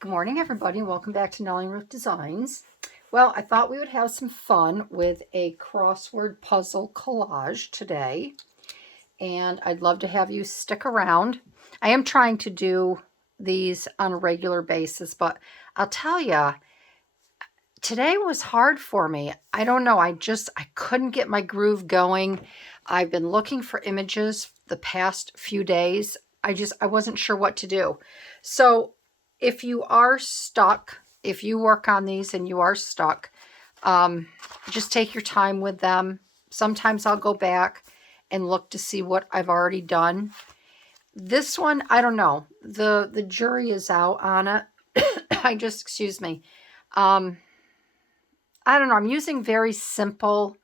Good morning, everybody, and welcome back to Nellie and Ruth Designs. Well, I thought we would have some fun with a crossword puzzle collage today, and I'd love to have you stick around. I am trying to do these on a regular basis, but I'll tell you, today was hard for me. I don't know, I couldn't get my groove going. I've been looking for images the past few days. I wasn't sure what to do. So if you are stuck, if you work on these and you are stuck, just take your time with them. Sometimes I'll go back and look to see what I've already done. This one, I don't know. The jury is out on it. Excuse me. I don't know. I'm using very simple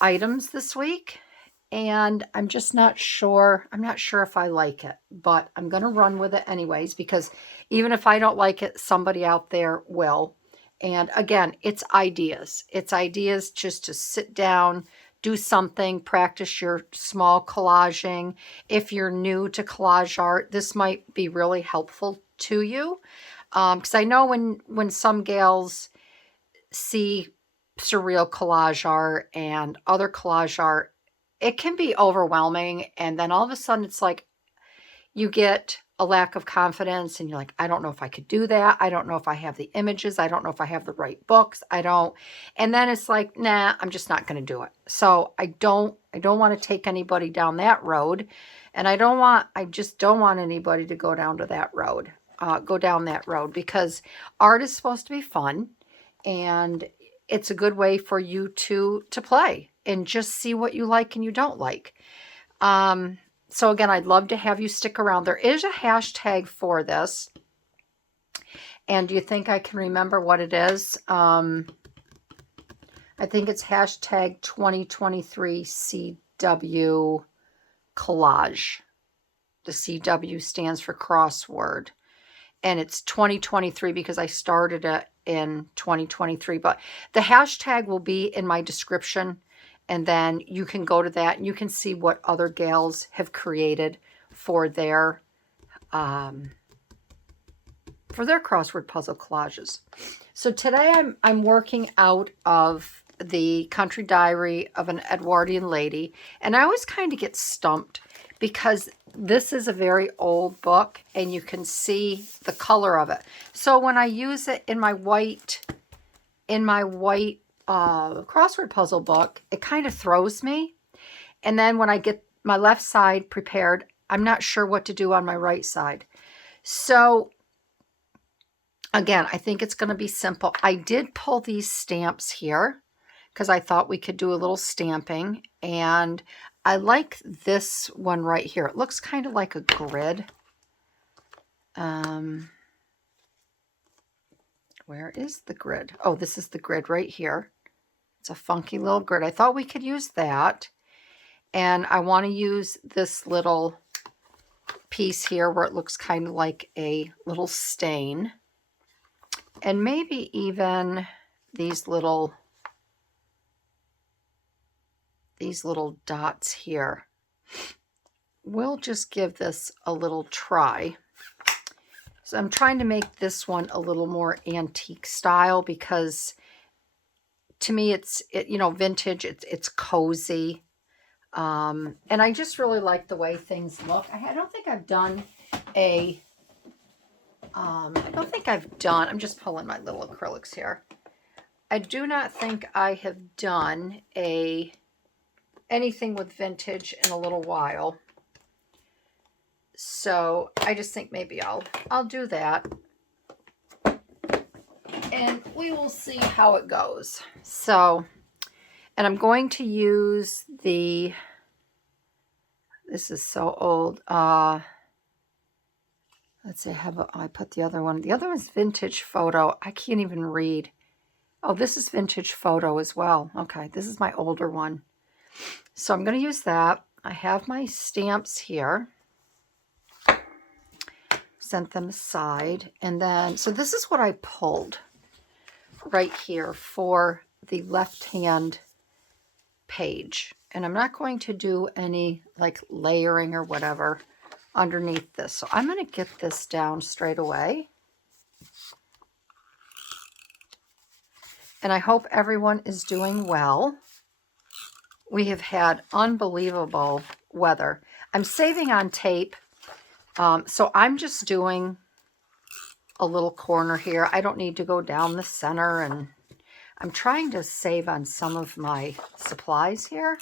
items this week, and I'm just not sure. I'm not sure if I like it, but I'm going to run with it anyways, because even if I don't like it, somebody out there will. And again, it's ideas. It's ideas just to sit down, do something, practice your small collaging. If you're new to collage art, this might be really helpful to you. Because I know when some gals see surreal collage art and other collage art, it can be overwhelming, and then all of a sudden it's like you get a lack of confidence and you're like, I don't know if I could do that. I don't know if I have the images. I don't know if I have the right books. And then it's like, nah, I'm just not going to do it. So I don't want to take anybody down that road, and I just don't want anybody to go down that road, because art is supposed to be fun, and it's a good way for you to play and just see what you like and you don't like. So again, I'd love to have you stick around. There is a hashtag for this. And do you think I can remember what it is? I think it's hashtag 2023 CW Collage. The CW stands for crossword. And it's 2023 because I started it in 2023. But the hashtag will be in my description. And then you can go to that and you can see what other gals have created for their crossword puzzle collages. So today I'm working out of the Country Diary of an Edwardian Lady. And I always kind of get stumped because this is a very old book and you can see the color of it. So when I use it in my white crossword puzzle book, it kind of throws me. And then when I get my left side prepared, I'm not sure what to do on my right side. So again, I think it's going to be simple. I did pull these stamps here because I thought we could do a little stamping, and I like this one right here. It looks kind of like a grid. Where is the grid? Oh, this is the grid right here. It's a funky little grid. I thought we could use that. And I want to use this little piece here where it looks kind of like a little stain. And maybe even these little dots here. We'll just give this a little try. So I'm trying to make this one a little more antique style because to me it's vintage, it's cozy. And I just really like the way things look. I don't think I've done I'm just pulling my little acrylics here. I do not think I have done anything with vintage in a little while. So I just think maybe I'll do that. And we will see how it goes. So, and I'm going to use this is so old. Let's see, I put the other one. The other one's vintage photo. I can't even read. Oh, this is vintage photo as well. Okay, this is my older one. So I'm going to use that. I have my stamps here. Sent them aside. And then, so this is what I pulled right here for the left-hand page. And I'm not going to do any like layering or whatever underneath this. So I'm going to get this down straight away. And I hope everyone is doing well. We have had unbelievable weather. I'm saving on tape, so I'm just doing a little corner here. I don't need to go down the center, and I'm trying to save on some of my supplies here.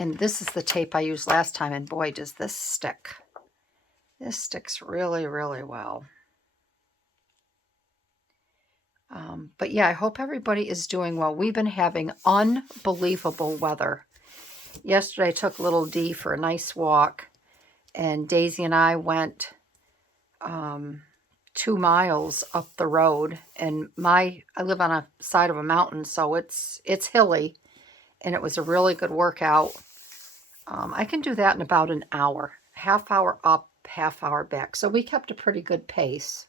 And this is the tape I used last time, and boy, does this stick. This sticks really, really well. But yeah, I hope everybody is doing well. We've been having unbelievable weather. Yesterday I took little D for a nice walk, and Daisy and I went 2 miles up the road, and I live on a side of a mountain, so it's hilly, and it was a really good workout. I can do that in about an hour, half hour up, half hour back. So we kept a pretty good pace.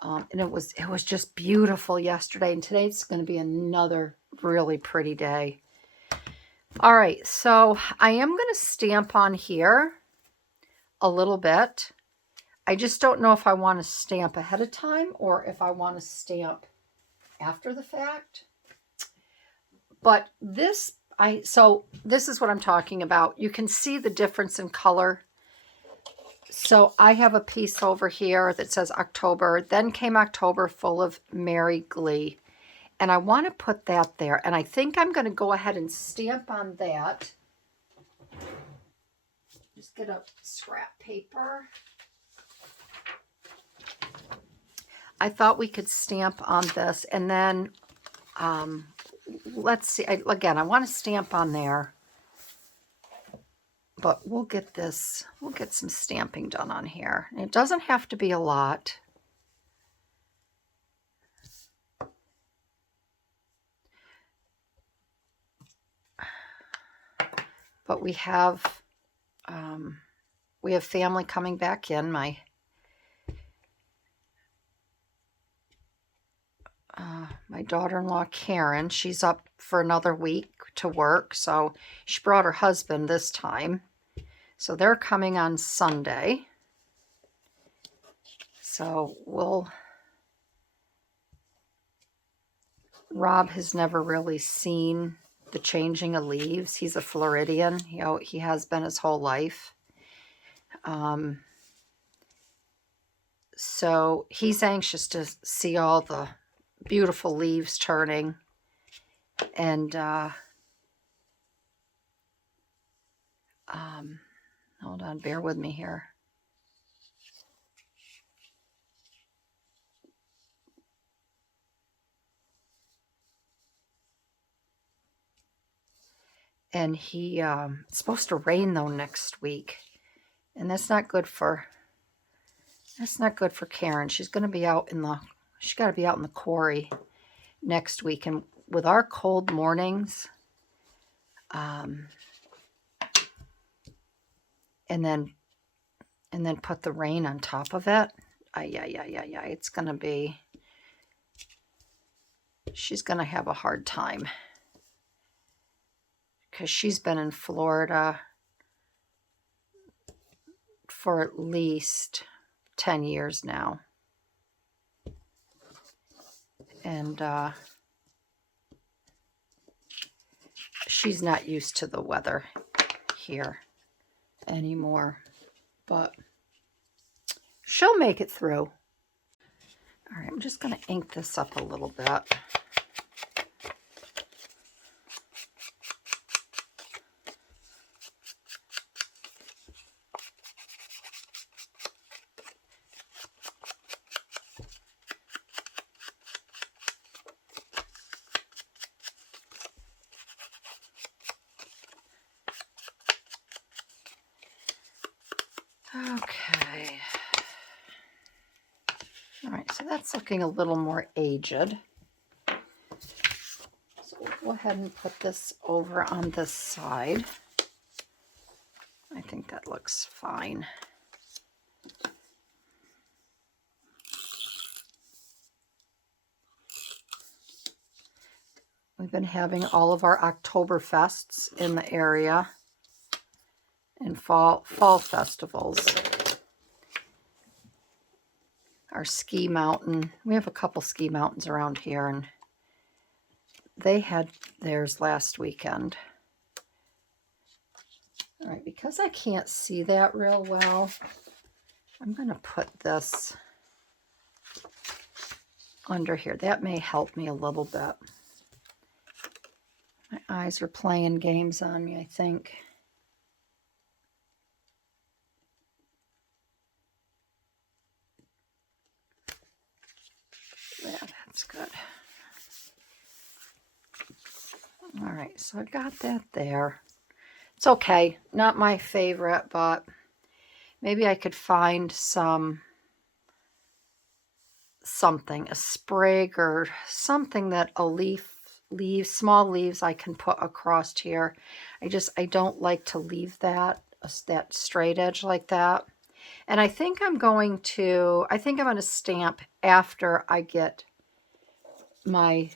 And it was just beautiful yesterday, and today's going to be another really pretty day. All right, so I am going to stamp on here a little bit. I just don't know if I want to stamp ahead of time or if I want to stamp after the fact. But this is what I'm talking about. You can see the difference in color. So I have a piece over here that says October. Then came October, full of merry glee. And I want to put that there. And I think I'm going to go ahead and stamp on that. Just get a scrap paper. I thought we could stamp on this. And then, let's see. Again, I want to stamp on there. But we'll get some stamping done on here. It doesn't have to be a lot. But we have family coming back in. My daughter-in-law Karen, she's up for another week to work, so she brought her husband this time. So they're coming on Sunday. So Rob has never really seen the changing of leaves. He's a Floridian. He has been his whole life. So he's anxious to see all the beautiful leaves turning. And hold on, bear with me here. And it's supposed to rain though next week, and that's not good for Karen. She's going to be out she's got to be out in the quarry next week, and with our cold mornings, and then put the rain on top of it. Yeah. It's going to be. She's going to have a hard time. Because she's been in Florida for at least 10 years now. And she's not used to the weather here anymore. But she'll make it through. All right, I'm just going to ink this up a little bit. Okay. All right, so that's looking a little more aged. So we'll go ahead and put this over on this side. I think that looks fine. We've been having all of our October fests in the area and fall festivals. Our ski mountain. We have a couple ski mountains around here, and they had theirs last weekend. All right, because I can't see that real well, I'm going to put this under here. That may help me a little bit. My eyes are playing games on me, I think. Yeah, that's good. All right, so I got that there. It's okay. Not my favorite, but maybe I could find something, a sprig or something that small leaves I can put across here. I don't like to leave that straight edge like that. And I think I'm going to stamp after I get my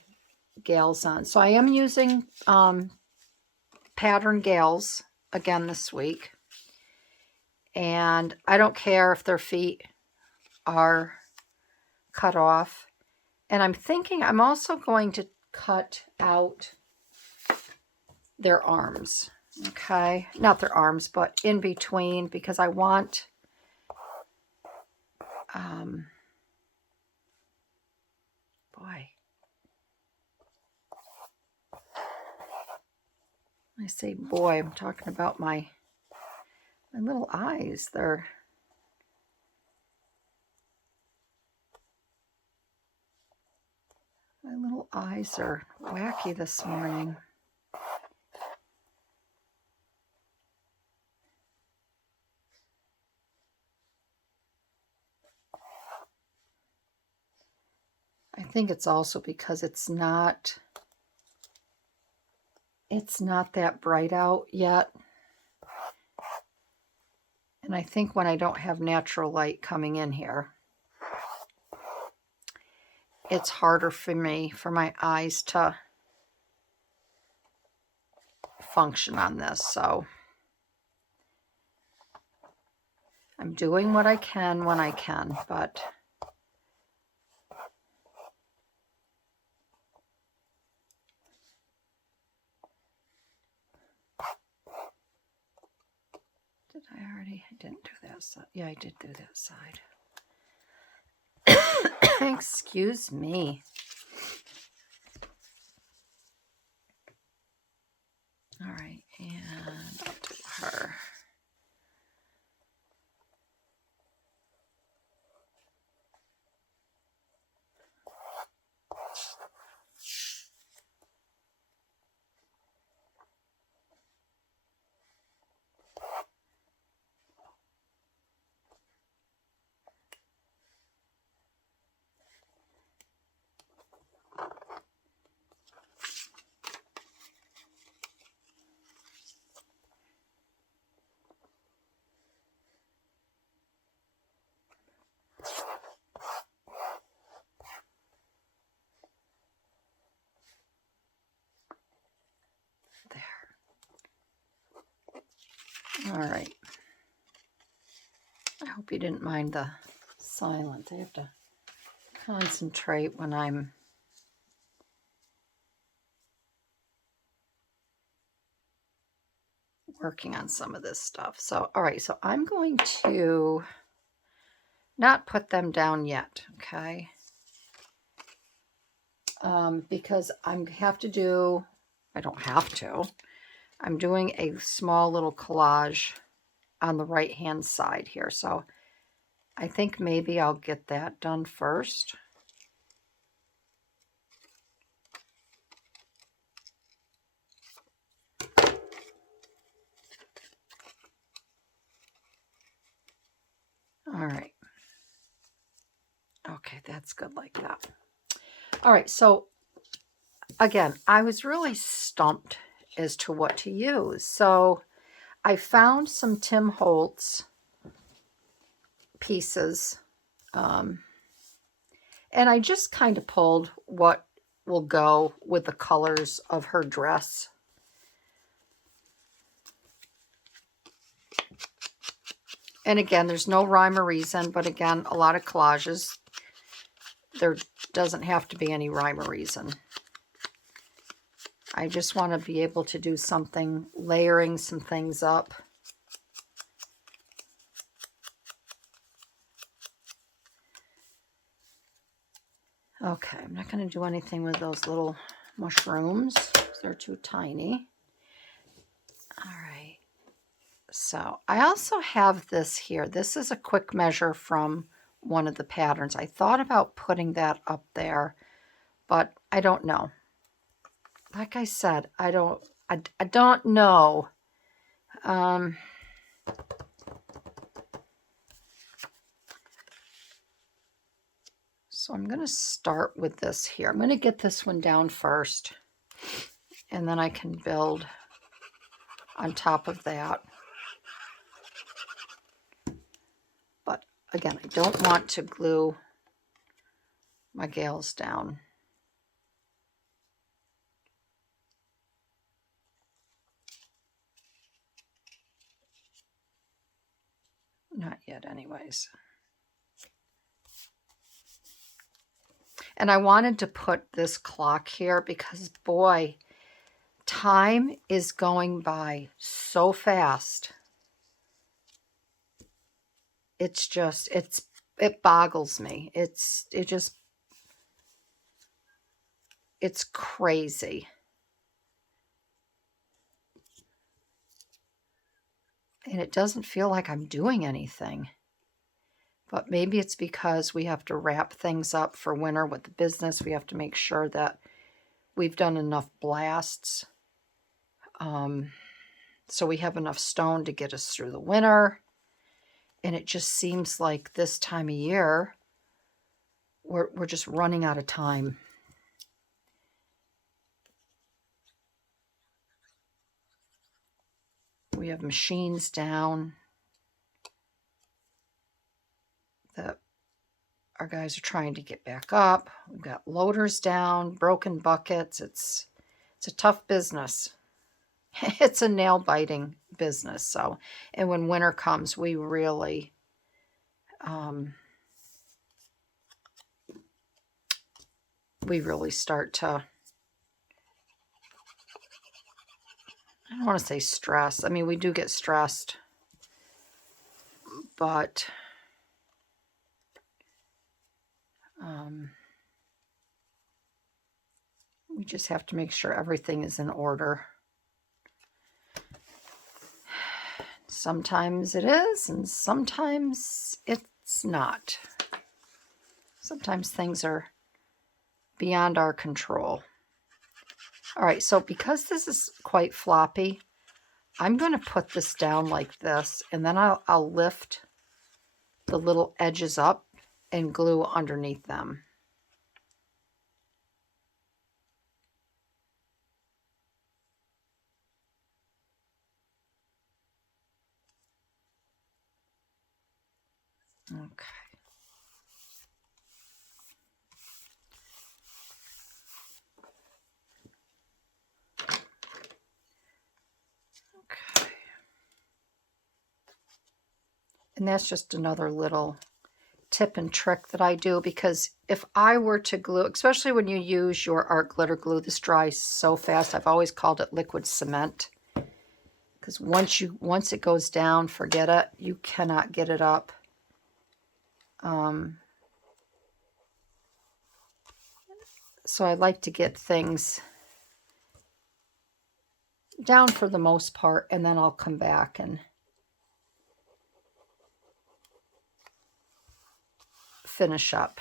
gales on. So I am using pattern gales again this week. And I don't care if their feet are cut off. And I'm thinking I'm also going to cut out their arms. Okay, not their arms, but in between, because I want boy, when I say boy, I'm talking about my little eyes. My little eyes are wacky this morning. I think it's also because it's not that bright out yet. And I think when I don't have natural light coming in here, it's harder for my eyes to function on this. So I'm doing what I can when I can, but I didn't do that side. Yeah, I did do that side. Excuse me. All right, and I'll do her. All right. I hope you didn't mind the silence. I have to concentrate when I'm working on some of this stuff. So, all right. So I'm going to not put them down yet. Okay. Because I don't have to. I'm doing a small little collage on the right hand side here, so I think maybe I'll get that done first. All right. Okay, that's good like that. All right, so again, I was really stumped as to what to use. So I found some Tim Holtz pieces, and I just kind of pulled what will go with the colors of her dress. And again, there's no rhyme or reason, but again, a lot of collages, there doesn't have to be any rhyme or reason. I just want to be able to do something, layering some things up. Okay, I'm not going to do anything with those little mushrooms. They're too tiny. All right. So I also have this here. This is a quick measure from one of the patterns. I thought about putting that up there, but I don't know. Like I said, I don't know. So I'm going to start with this here. I'm going to get this one down first, and then I can build on top of that. But again, I don't want to glue my gales down. Not yet anyways. And I wanted to put this clock here because, boy, time is going by so fast. It's just, it boggles me. It's crazy. And it doesn't feel like I'm doing anything. But maybe it's because we have to wrap things up for winter with the business. We have to make sure that we've done enough blasts. So we have enough stone to get us through the winter. And it just seems like this time of year, we're just running out of time. We have machines down that our guys are trying to get back up. We've got loaders down, broken buckets. It's a tough business. It's a nail-biting business. So, and when winter comes, we really start to, I don't want to say stress. I mean, we do get stressed, but we just have to make sure everything is in order. Sometimes it is, and sometimes it's not. Sometimes things are beyond our control. All right, so because this is quite floppy, I'm going to put this down like this, and then I'll lift the little edges up and glue underneath them. Okay. Okay. And that's just another little tip and trick that I do, because if I were to glue, especially when you use your art glitter glue, this dries so fast. I've always called it liquid cement, because once it goes down, forget it. You cannot get it up. So I like to get things down for the most part, and then I'll come back and finish up.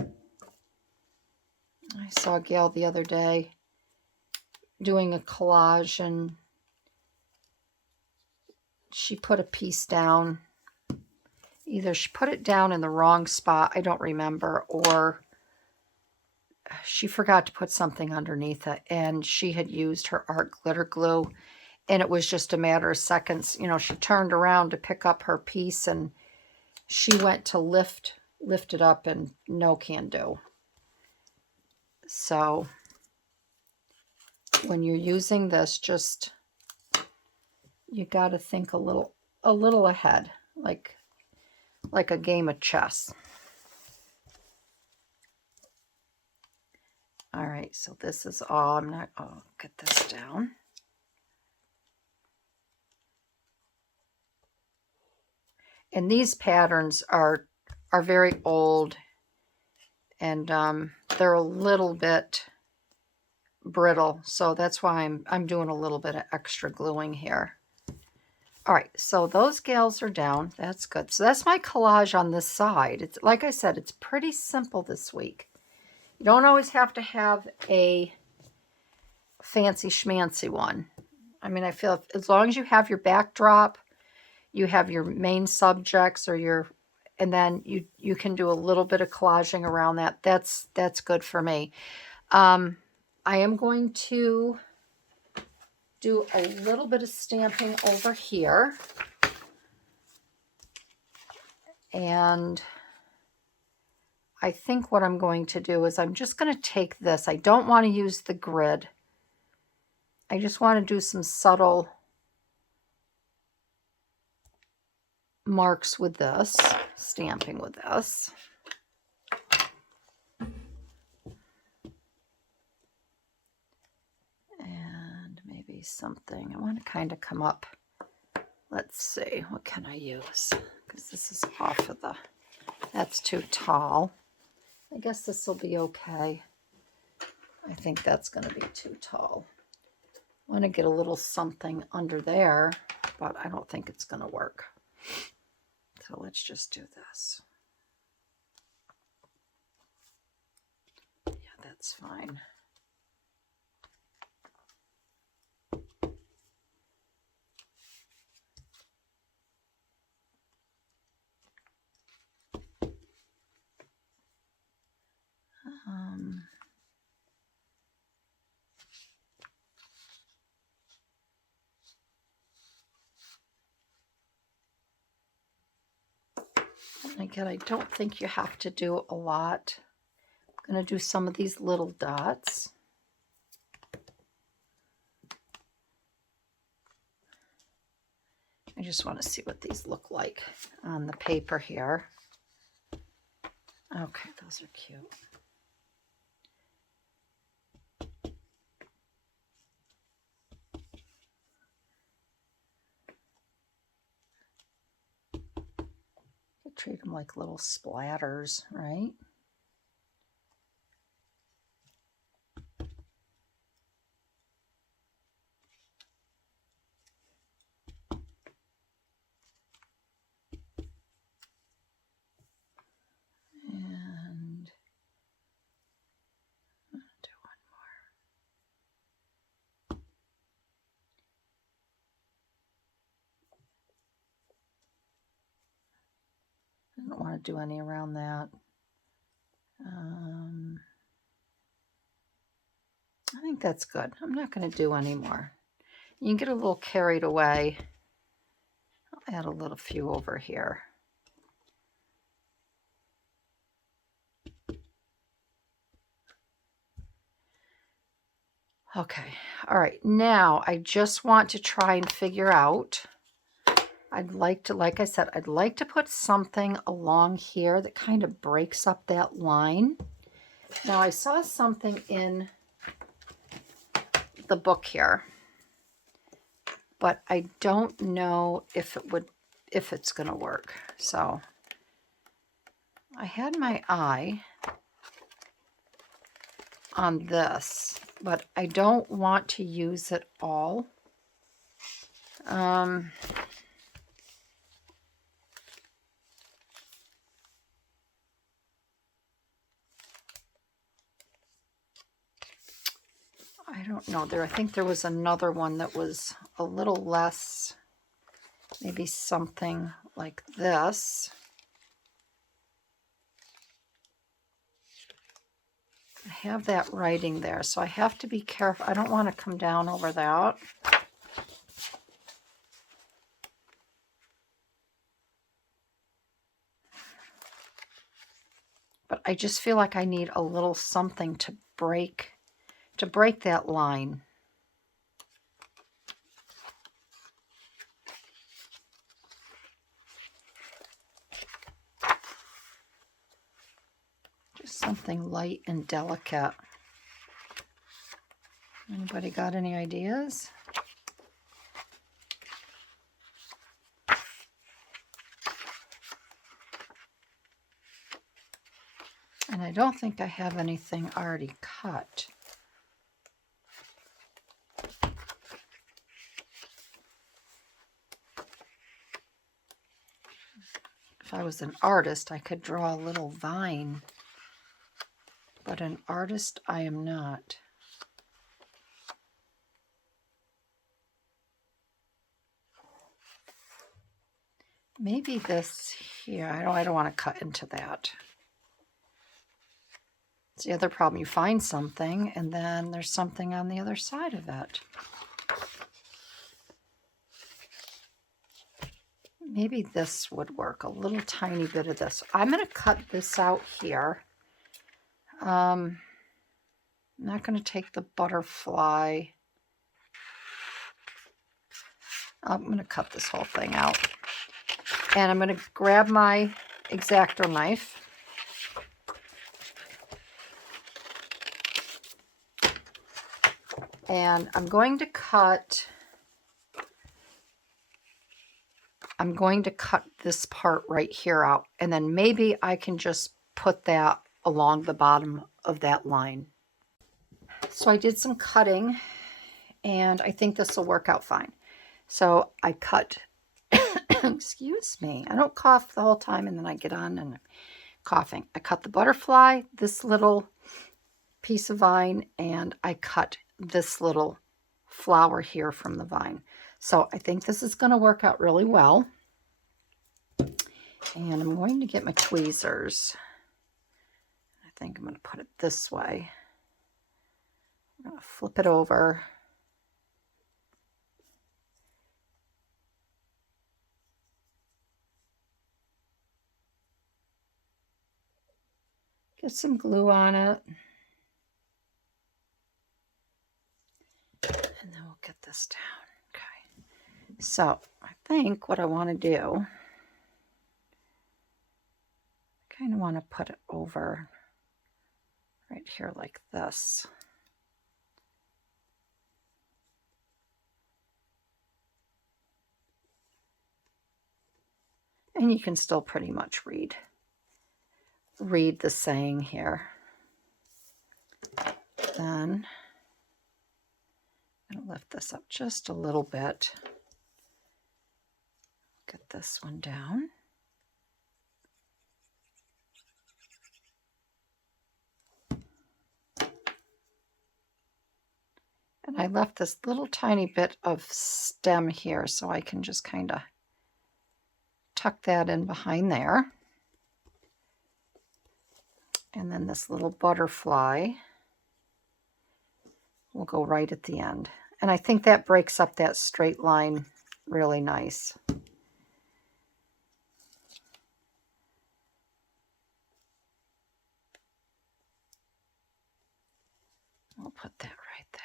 I saw Gail the other day doing a collage, and she put a piece down. Either she put it down in the wrong spot, I don't remember, or she forgot to put something underneath it, and she had used her art glitter glue, and it was just a matter of seconds. You know, she turned around to pick up her piece, and she went to lift it up, and no can do. So when you're using this, just, you got to think a little ahead, like a game of chess. All right, so this is all. I'll get this down. And these patterns are very old, and they're a little bit brittle, so that's why I'm doing a little bit of extra gluing here. All right, so those gals are down. That's good. So that's my collage on this side. It's, like I said, it's pretty simple this week. You don't always have to have a fancy schmancy one. I mean, I feel as long as you have your backdrop, you have your main subjects, or your, and then you can do a little bit of collaging around that. That's good for me. I am going to do a little bit of stamping over here. And I think what I'm going to do is I'm just going to take this. I don't want to use the grid. I just want to do some subtle marks with this, stamping with this. And maybe something. I want to kind of come up. Let's see, what can I use? Because this is off of the, that's too tall. I guess this will be okay. I think that's going to be too tall. I want to get a little something under there, but I don't think it's going to work. So let's just do this. Yeah, that's fine. And again, I don't think you have to do a lot. I'm going to do some of these little dots. I just want to see what these look like on the paper here. Okay, those are cute. Treat them like little splatters, right? And I'll do one more. I don't want to do any around that. I think that's good. I'm not going to do any more. You can get a little carried away. I'll add a little few over here. Okay, all right, now I just want to try and figure out, I'd like to, like I said, I'd like to put something along here that kind of breaks up that line. Now I saw something in the book here, but I don't know if it's going to work. So I had my eye on this, but I don't want to use it all. I don't know. I think there was another one that was a little less, maybe something like this. I have that writing there, so I have to be careful. I don't want to come down over that. But I just feel like I need a little something to break that line. Something light and delicate. Anybody got any ideas? And I don't think I have anything already cut. If I was an artist, I could draw a little vine, but an artist I am not. Maybe this here, I don't want to cut into that. It's the other problem. You find something and then there's something on the other side of it. Maybe this would work, a little tiny bit of this. I'm going to cut this out here. I'm not going to take the butterfly. I'm going to cut this whole thing out. And I'm going to grab my X-Acto knife. And I'm going to cut this part right here out. And then maybe I can just put that along the bottom of that line. So I did some cutting and I think this will work out fine. So I cut, excuse me, I don't cough the whole time and then I get on and I'm coughing. I cut the butterfly, this little piece of vine, and I cut this little flower here from the vine. So I think this is going to work out really well. And I'm going to get my tweezers. I think I'm going to put it this way. I'm going to flip it over. Get some glue on it. And then we'll get this down. Okay. So I think what I want to do, I kind of want to put it over right here like this. And you can still pretty much read the saying here. Then I'm going to lift this up just a little bit. Get this one down. And I left this little tiny bit of stem here so I can just kind of tuck that in behind there. And then this little butterfly will go right at the end. And I think that breaks up that straight line really nice. I'll put that right there.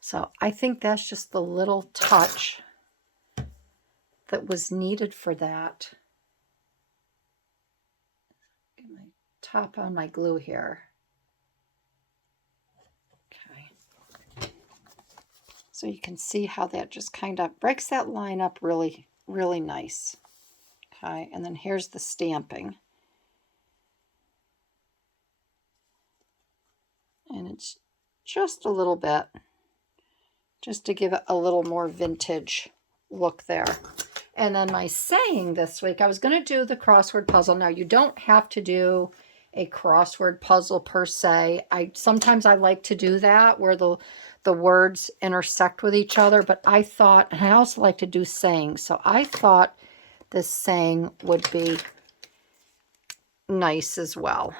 So I think that's just the little touch that was needed for that. Get my top on my glue here. Okay. So you can see how that just kind of breaks that line up really, really nice. Okay, and then here's the stamping. And it's just a little bit, just to give it a little more vintage look there. And then my saying this week, I was going to do the crossword puzzle. Now, you don't have to do a crossword puzzle per se. Sometimes I like to do that where the words intersect with each other, but I thought, and I also like to do sayings, so I thought this saying would be nice as well.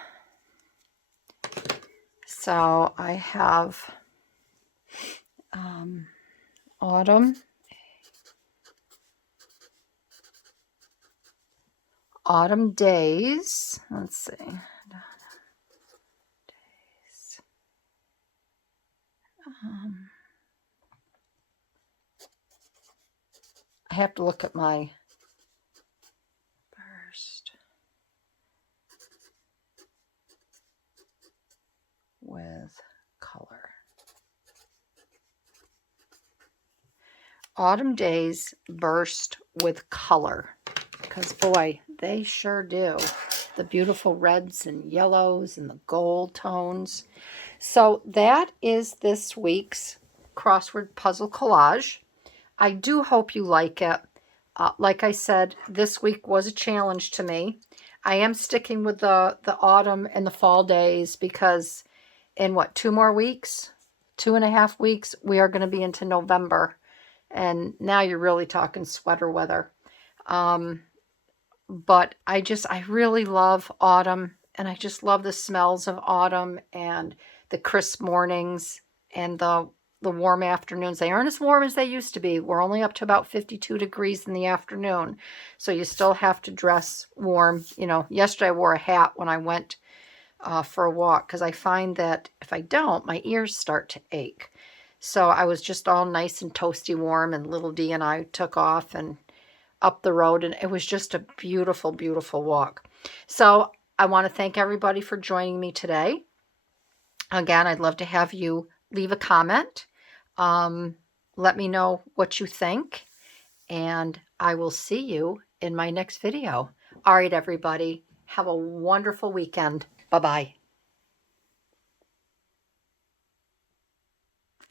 So I have autumn days. Let's see. Days. I have to look at my first. autumn days burst with color, because boy, they sure do. The beautiful reds and yellows and the gold tones. So that is this week's crossword puzzle collage. I do hope you like it. Like I said, this week was a challenge to me. I am sticking with the autumn and the fall days because in what, 2 more weeks? 2.5 weeks, we are going to be into November. And now you're really talking sweater weather. But I really love autumn, and I just love the smells of autumn and the crisp mornings and the warm afternoons. They aren't as warm as they used to be. We're only up to about 52 degrees in the afternoon, so you still have to dress warm. You know, yesterday I wore a hat when I went for a walk because I find that if I don't, my ears start to ache. So I was just all nice and toasty warm, and little D and I took off and up the road, and it was just a beautiful, beautiful walk. So I want to thank everybody for joining me today. Again, I'd love to have you leave a comment. Let me know what you think, and I will see you in my next video. All right, everybody, have a wonderful weekend. Bye-bye.